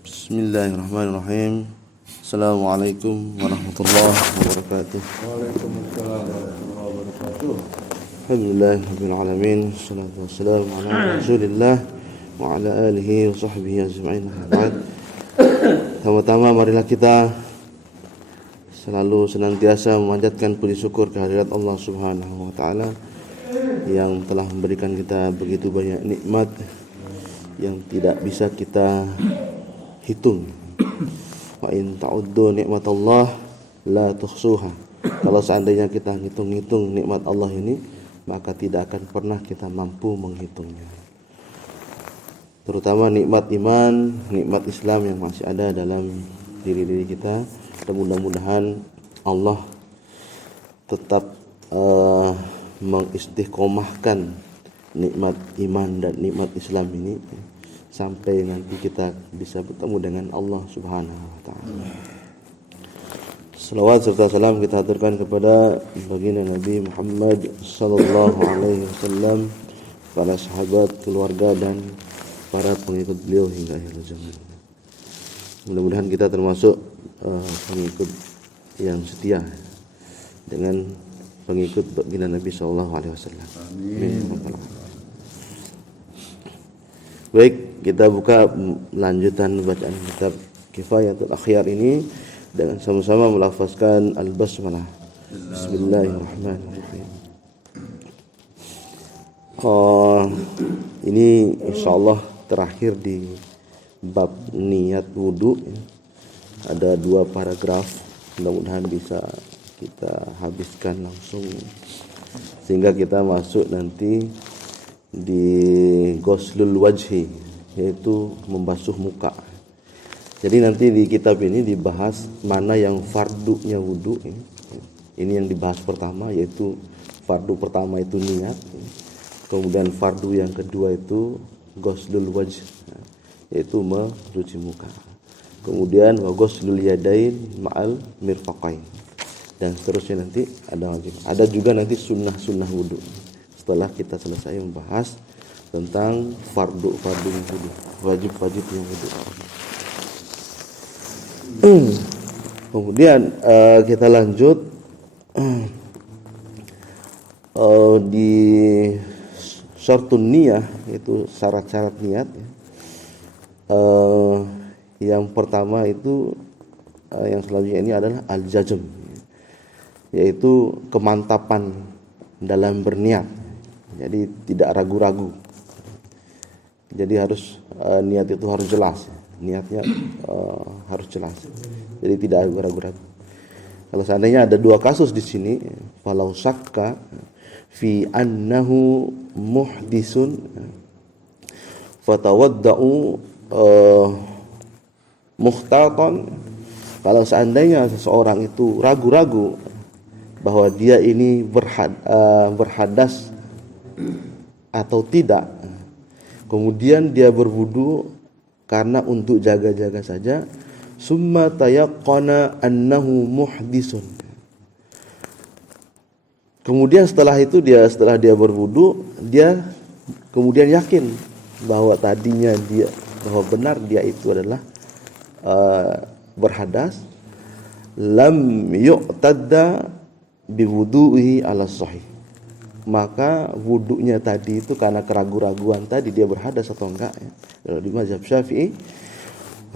Bismillahirrahmanirrahim. Assalamualaikum warahmatullahi wabarakatuh. Waalaikumsalam warahmatullahi wabarakatuh. Alhamdulillahirabbil alamin. Wassalatu wassalamu ala Rasulillah wa ala alihi wa sahbihi ajma'in. Pertama-tama marilah kita selalu senantiasa memanjatkan puji syukur kehadirat Allah Subhanahu wa taala yang telah memberikan kita begitu banyak nikmat yang tidak bisa kita hitung. Wa in ta'uddu nikmatallah la tuhsuha. Kalau seandainya kita hitung-hitung nikmat Allah ini, maka tidak akan pernah kita mampu menghitungnya. Terutama nikmat iman, nikmat Islam yang masih ada dalam diri-diri kita. Dan mudah-mudahan Allah tetap mengistiqomahkan nikmat iman dan nikmat Islam ini sampai nanti kita bisa bertemu dengan Allah Subhanahu wa taala. Salawat serta salam kita aturkan kepada baginda Nabi Muhammad sallallahu alaihi wasallam, para sahabat, keluarga dan para pengikut beliau hingga akhir zaman. Mudah-mudahan kita termasuk pengikut yang setia dengan pengikut baginda Nabi sallallahu alaihi wasallam. Amin. Baik, kita buka lanjutan bacaan kitab Kifayatul Akhyar ini dengan sama-sama melafazkan al-basmalah. Bismillahirrahmanirrahim. Ini insyaallah terakhir di bab niat wudu. Ada 2 paragraf, mudah-mudahan bisa kita habiskan langsung sehingga kita masuk nanti di ghuslul wajhi, yaitu membasuh muka. Jadi nanti di kitab ini dibahas mana yang fardunya wudu. Ini yang dibahas pertama, yaitu fardu pertama itu niat. Kemudian fardu yang kedua itu ghuslul wajh, yaitu mencuci muka. Kemudian wa ghuslul yadain ma'al mirfaqain. Dan seterusnya nanti ada juga nanti sunnah wudu. Setelah kita selesai membahas tentang fardu wudu, wajib yang wudu. Kemudian kita lanjut di syartun niyah, itu syarat-syarat niat. Yang pertama itu yang selanjutnya ini adalah al-jazm, yaitu kemantapan dalam berniat. Jadi tidak ragu-ragu. Jadi harus niat itu harus jelas. Niatnya harus jelas. Jadi tidak ragu-ragu. Kalau seandainya ada 2 kasus di sini, falau syakka fi annahu muhdisun fatawadda'u muhtatan. Kalau seandainya seseorang itu ragu-ragu bahwa dia ini berhadas atau tidak, kemudian dia berwudu karena untuk jaga-jaga saja, summa tayaqqana annahu muhdisun. Kemudian setelah dia berwudu, dia kemudian yakin bahwa bahwa benar dia itu adalah berhadas, lam yu'tadda biwudu'i ala sahih. Maka wudunya tadi itu karena keraguan-raguan tadi dia berhadas atau enggak ya. Kalau di mazhab Syafi'i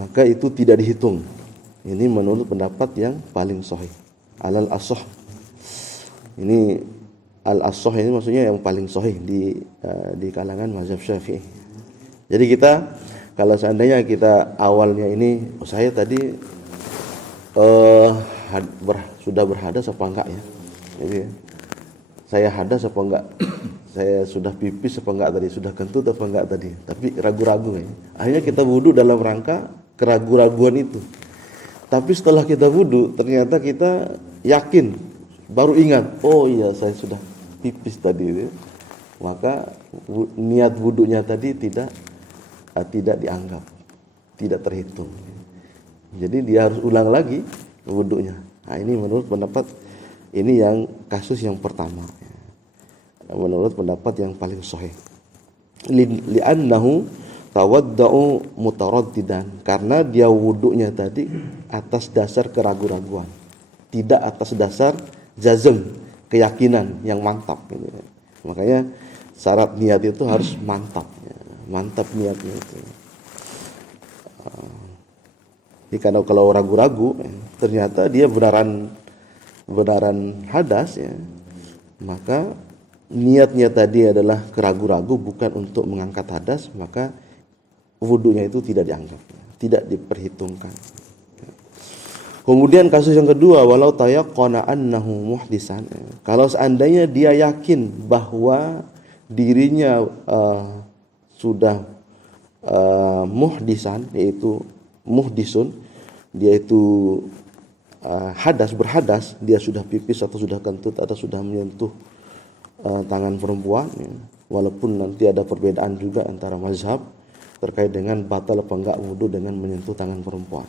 maka itu tidak dihitung. Ini menurut pendapat yang paling sahih. Alal ashah. Ini al-ashah ini maksudnya yang paling sahih di kalangan mazhab Syafi'i. Jadi kita kalau seandainya kita awalnya ini saya tadi sudah berhadas apa enggak ya? Jadi saya hadas apa enggak? Saya sudah pipis apa enggak tadi? Sudah kentut apa enggak tadi? Tapi ragu-ragu ya. Akhirnya kita wudu dalam rangka keraguan-raguan itu. Tapi setelah kita wudu ternyata kita yakin, baru ingat, oh iya saya sudah pipis tadi. Maka niat wudunya tadi tidak dianggap, tidak terhitung. Jadi dia harus ulang lagi wudunya. Nah, ini menurut pendapat ini yang kasus yang pertama. Menurut pendapat yang paling sahih. Li'annahu tawadda'u mutaraddidan, karena dia wudunya tadi atas dasar keraguan-raguan, tidak atas dasar jazm, keyakinan yang mantap gitu. Makanya syarat niat itu harus mantap ya. Mantap niatnya itu. Karena kalau ragu-ragu ternyata dia benaran hadas ya, maka niatnya tadi adalah keragu-ragu, bukan untuk mengangkat hadas, maka wudunya itu tidak dianggap, tidak diperhitungkan. Kemudian kasus yang kedua, walau tayaqqana annahu muhdisan, kalau seandainya dia yakin bahwa dirinya sudah muhdisan, yaitu muhdisun, dia itu berhadas, dia sudah pipis atau sudah kentut atau sudah menyentuh tangan perempuan ya. Walaupun nanti ada perbedaan juga antara mazhab terkait dengan batal apa enggak wudu dengan menyentuh tangan perempuan.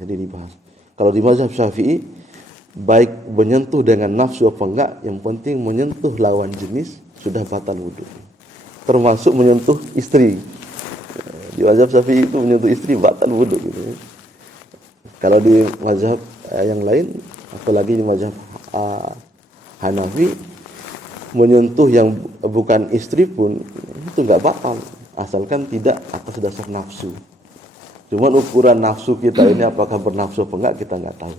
Jadi dibahas. Kalau di mazhab Syafi'i, baik menyentuh dengan nafsu apa enggak, yang penting menyentuh lawan jenis sudah batal wudu. Termasuk menyentuh istri. Di mazhab Syafi'i itu menyentuh istri batal wudu gitu ya. Kalau di mazhab yang lain, apalagi di mazhab Hanafi, menyentuh yang bukan istri pun itu enggak batal, asalkan tidak atas dasar nafsu. Cuman ukuran nafsu kita ini apakah bernafsu apa enggak, kita enggak tahu.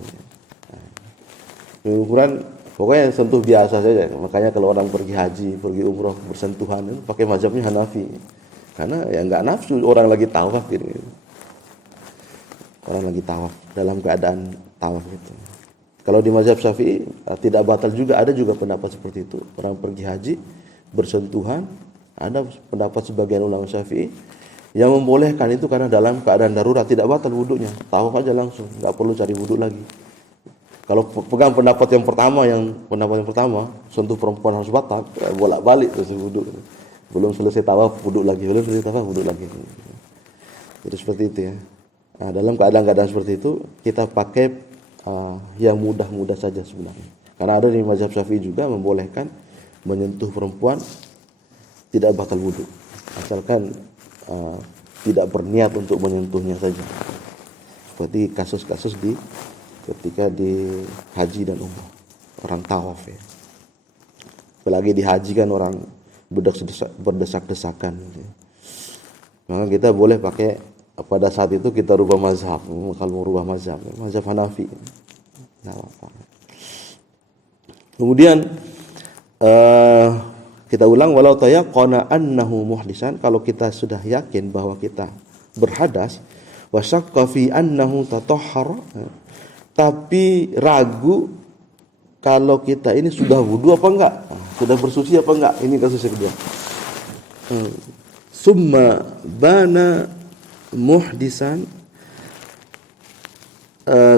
Ukuran pokoknya sentuh biasa saja. Makanya kalau orang pergi haji, pergi umroh bersentuhan itu pakai mazhabnya Hanafi. Karena ya enggak nafsu, orang lagi tawaf gitu. Orang lagi tawaf, dalam keadaan tawaf itu. Kalau di mazhab Syafi'i tidak batal juga, ada juga pendapat seperti itu. Orang pergi haji bersentuhan, ada pendapat sebagian ulama Syafi'i yang membolehkan itu karena dalam keadaan darurat, tidak batal wudunya. Tawaf aja langsung, enggak perlu cari wudu lagi. Kalau pegang pendapat yang pertama, sentuh perempuan harus batal, bolak-balik terus wudu. Belum selesai tawaf wudu lagi, belum selesai tawaf wudu lagi. Jadi seperti itu ya. Nah, dalam keadaan seperti itu kita pakai yang mudah-mudah saja sebenarnya. Karena ada di mazhab Syafi'i juga membolehkan menyentuh perempuan tidak batal wudu, asalkan tidak berniat untuk menyentuhnya saja. Seperti kasus-kasus ketika di haji dan umrah, orang tawaf ya. Apalagi di haji kan orang berdesak-desakan gitu ya. Maka kita boleh pakai, pada saat itu kita rubah mazhab. Kalau mau rubah mazhab Hanafi, nah, apa. Kemudian kita ulang, walau tayaqqana annahu muhdisan, kalau kita sudah yakin bahwa kita berhadas, wa syaqqa fi annahu tatahhar, tapi ragu kalau kita ini sudah wudu apa enggak, sudah bersuci apa enggak. Ini kasus yang kedua. Summa bana muhdisan,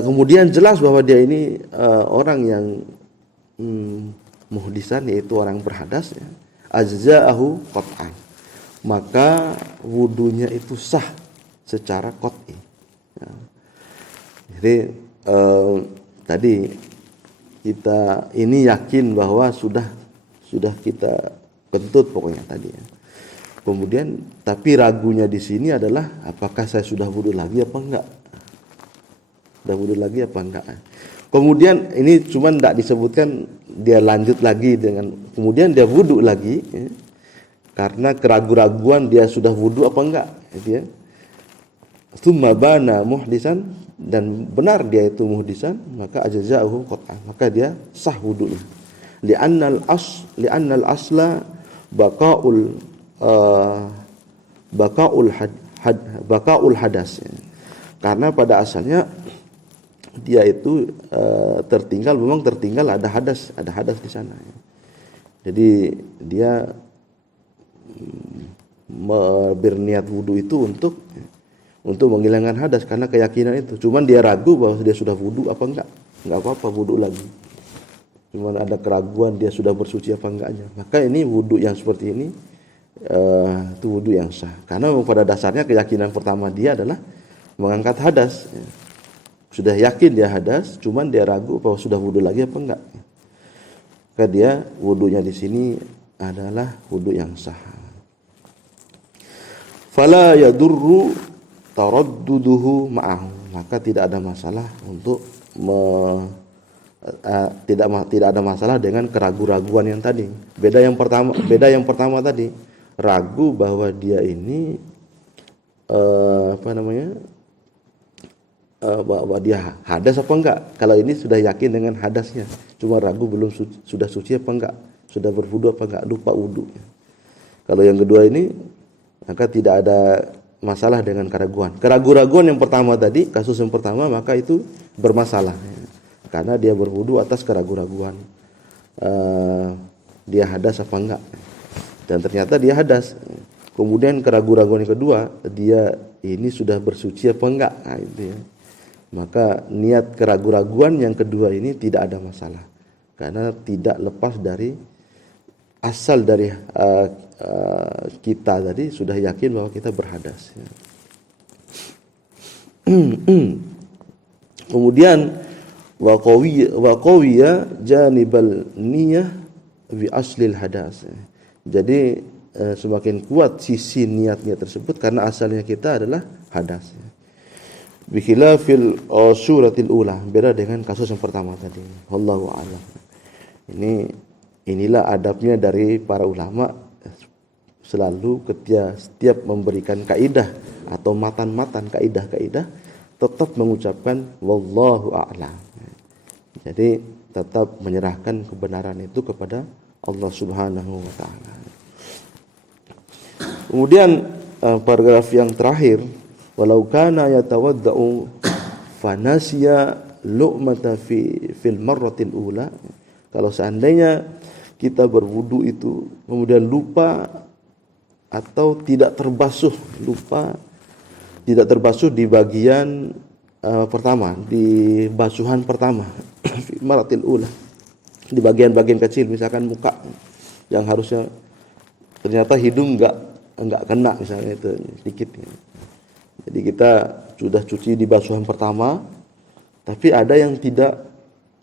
kemudian jelas bahwa dia ini orang yang muhdisan, yaitu orang berhadas ya. Ajza'ahu qat'an, maka wudunya itu sah secara qat'i ya. Jadi tadi kita ini yakin bahwa sudah kita kentut pokoknya tadi ya. Kemudian tapi ragunya di sini adalah apakah saya sudah wudu lagi apa enggak? Sudah wudu lagi apa enggak? Kemudian ini cuma tidak disebutkan, dia lanjut lagi dengan kemudian dia wudu lagi ya, karena keraguan-raguan dia sudah wudu apa enggak gitu ya. Tsumma bana muhdisan, dan benar dia itu muhdisan, maka ajza'uhu qat'an, maka dia sah wudunya. Li'annal asla baqaul hadas ya. Karena pada asalnya dia itu memang tertinggal ada hadas di sana ya. Jadi dia berniat wudu itu untuk menghilangkan hadas karena keyakinan itu. Cuman dia ragu bahwa dia sudah wudu apa enggak apa-apa wudu lagi. Cuman ada keraguan dia sudah bersuci apa enggaknya. Maka ini wudu yang seperti ini itu wudu yang sah. Karena pada dasarnya keyakinan pertama dia adalah mengangkat hadas. Sudah yakin dia hadas, cuman dia ragu bahwa sudah wudu lagi apa enggak. Maka dia wudunya di sini adalah wudu yang sah. fala yadurru taradduduhu ma'ahu, maka tidak ada masalah untuk tidak ada masalah dengan keraguan-raguan yang tadi. Beda yang pertama tadi, ragu bahwa dia ini bahwa dia hadas apa enggak. Kalau ini sudah yakin dengan hadasnya, cuma ragu belum sudah suci apa enggak, sudah berwudu apa enggak, lupa wudu. Kalau yang kedua ini, maka tidak ada masalah dengan keraguan yang pertama tadi, kasus yang pertama, maka itu bermasalah karena dia berwudu atas keraguan dia hadas apa enggak, dan ternyata dia hadas. Kemudian keraguan yang kedua, dia ini sudah bersuci apa enggak, nah, itu ya. Maka niat keraguan yang kedua ini tidak ada masalah karena tidak lepas dari asal dari kita tadi sudah yakin bahwa kita berhadas ya. Kemudian wa qawiya janibal niyah bi aslil hadas. Jadi semakin kuat sisi niatnya tersebut karena asalnya kita adalah hadas. Bi khilafil suratil ula, beda dengan kasus yang pertama tadi. Wallahu a'lam. Inilah adabnya dari para ulama, selalu setiap memberikan kaidah atau matan kaidah tetap mengucapkan wallahu a'lam. Jadi tetap menyerahkan kebenaran itu kepada Allah Subhanahu wa taala. Kemudian paragraf yang terakhir, walau kana yatawaddau fanasiya lu'mata fil marratil ula. Kalau seandainya kita berwudu itu kemudian lupa atau tidak terbasuh di bagian pertama, di basuhan pertama maratil ula, di bagian-bagian kecil, misalkan muka yang harusnya ternyata hidung enggak kena misalnya, itu sedikit. Jadi kita sudah cuci di basuhan pertama, tapi ada yang tidak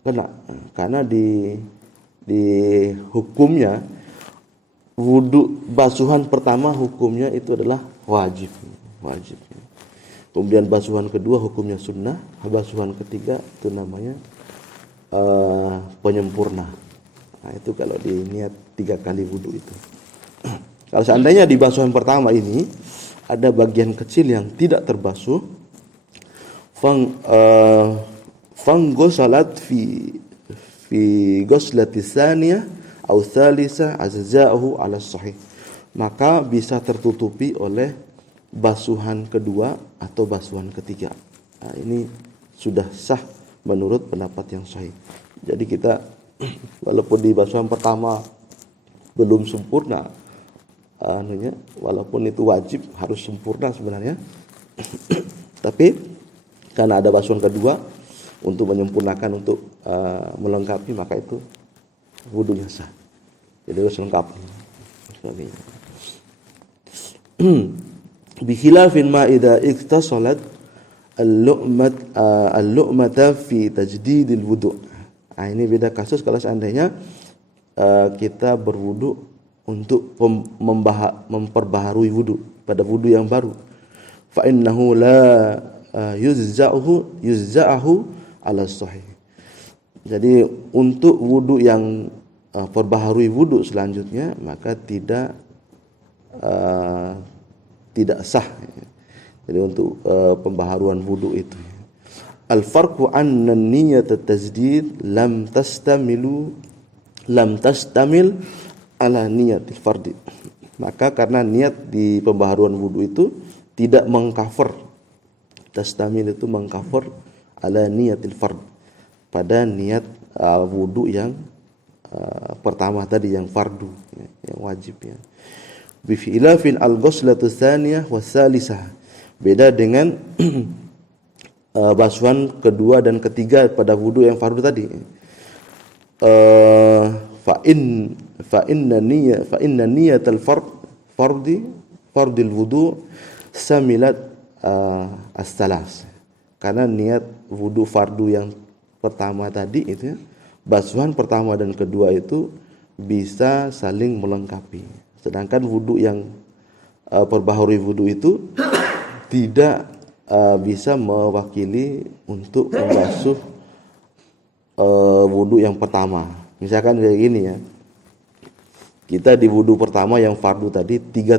kena karena di hukumnya wudu basuhan pertama hukumnya itu adalah wajib. Kemudian basuhan kedua hukumnya sunnah, basuhan ketiga itu namanya penyempurna. Nah, itu kalau di niat 3 kali wudu itu. Kalau seandainya di basuhan pertama ini ada bagian kecil yang tidak terbasuh, fanggosalat fi ghuslati tsaniyah aw tsalitsah azza'ahu 'ala sahih, maka bisa tertutupi oleh basuhan kedua atau basuhan ketiga. Nah, ini sudah sah menurut pendapat yang sahih. Jadi kita walaupun di basuhan pertama belum sempurna walaupun itu wajib harus sempurna sebenarnya tapi karena ada basuhan kedua untuk menyempurnakan, untuk melengkapi, maka itu wudunya sah. Jadi harus lengkap. Bi khilafin ma idza iktasalat al-lu'mata fi tajdidil wudu'. Nah, ini beda kasus kalau seandainya kita berwudu untuk memperbaharui wudu pada wudu yang baru. Fa innahu la yuzza'ahu ala sahih. Jadi untuk wudu yang perbaharui wudu selanjutnya maka tidak sah. Jadi untuk pembaharuan wudu itu. Al-farqu anna niyyat at-tajdid lam tastamil ala niyatil fardi. Maka karena niat di pembaharuan wudu itu tidak mengcover, tastamil itu mengcover ala niyatil fard, pada niat wudu yang pertama tadi, yang fardu, yang wajib ya. Bi khilafin al-ghuslatu tsaniyah wa tsalisah, beda dengan basuhan kedua dan ketiga pada wudu yang fardu tadi. Fa inna niyatal fardil wudu samilat as-salas. Karena niat wudu fardu yang pertama tadi itu ya, basuhan pertama dan kedua itu bisa saling melengkapi. Sedangkan wudu yang perbaharui wudu itu tidak bisa mewakili untuk membasuh wudu yang pertama. Misalkan kayak gini ya, kita di wudu pertama yang fardu tadi tiga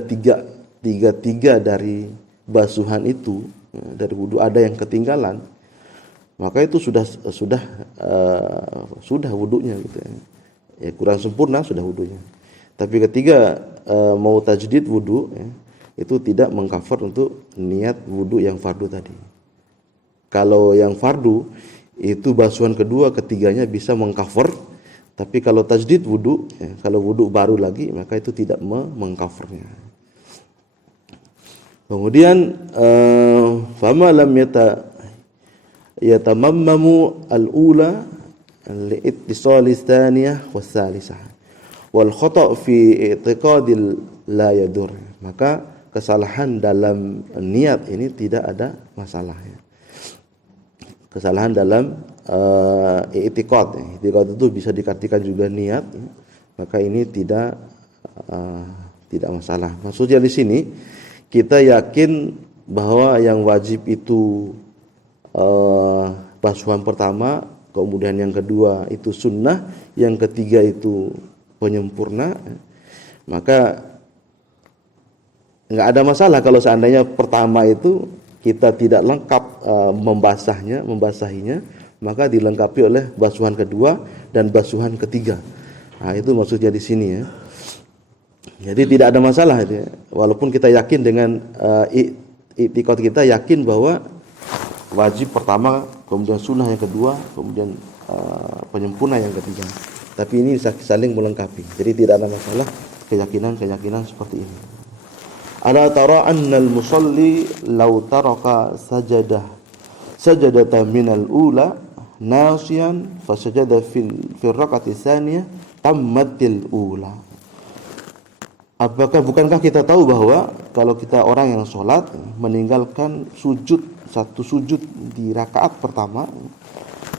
dari basuhan itu dari wudu ada yang ketinggalan, maka itu sudah wudunya gitu ya. Ya kurang sempurna sudah wudunya. Tapi ketika mau tajdid wudu ya, itu tidak mengcover untuk niat wudu yang fardu tadi. Kalau yang fardu itu basuhan kedua ketiganya bisa mengcover, tapi kalau tajdid wudu ya, kalau wudu baru lagi maka itu tidak mengcovernya. Kemudian fama lam yatamammamu al-ula li'ittisali tsaniyah was-salisah wal khata' fi i'tiqadil la yadur, maka kesalahan dalam niat ini tidak ada masalahnya. Kesalahan dalam i'tiqad, i'tiqad itu bisa diartikan juga niat ya. Maka ini tidak masalah. Maksudnya di sini kita yakin bahwa yang wajib itu basuhan pertama, kemudian yang kedua itu sunnah, yang ketiga itu penyempurna, maka nggak ada masalah kalau seandainya pertama itu kita tidak lengkap membasahinya, maka dilengkapi oleh basuhan kedua dan basuhan ketiga. Nah, itu maksudnya di sini ya. Jadi tidak ada masalah itu ya. Walaupun kita yakin dengan i'tiqad kita yakin bahwa wajib pertama, kemudian sunnah yang kedua, kemudian penyempurna yang ketiga. Tapi ini saling melengkapi. Jadi tidak ada masalah keyakinan seperti ini. Ala tara annal musalli law taraka sajadatan minal ula nasiyan fasajada fil raqati tsaniyah tammatil ula. Bukankah kita tahu bahwa kalau kita orang yang sholat meninggalkan satu sujud di rakaat pertama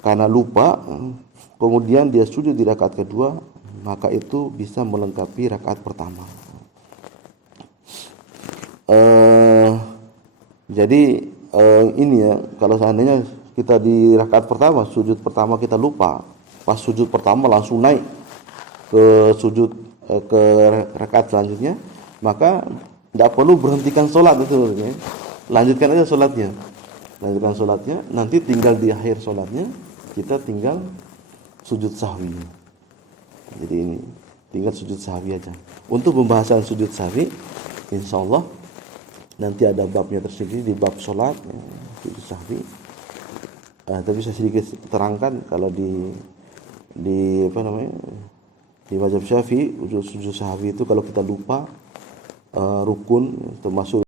karena lupa, kemudian dia sujud di rakaat kedua, maka itu bisa melengkapi rakaat pertama. Jadi ini ya, kalau seandainya kita di rakaat pertama, sujud pertama kita lupa, pas sujud pertama langsung naik ke sujud ke rakaat selanjutnya, maka tidak perlu berhentikan sholat itu ya. Lanjutkan aja sholatnya, nanti tinggal di akhir sholatnya kita tinggal sujud sahwi. Jadi ini tinggal sujud sahwi aja. Untuk pembahasan sujud sahwi, insyaallah nanti ada babnya tersendiri di bab sholat ya, sujud sahwi. Tapi saya sedikit terangkan kalau di mazhab Syafi'i sujud sahwi itu kalau kita lupa rukun termasuk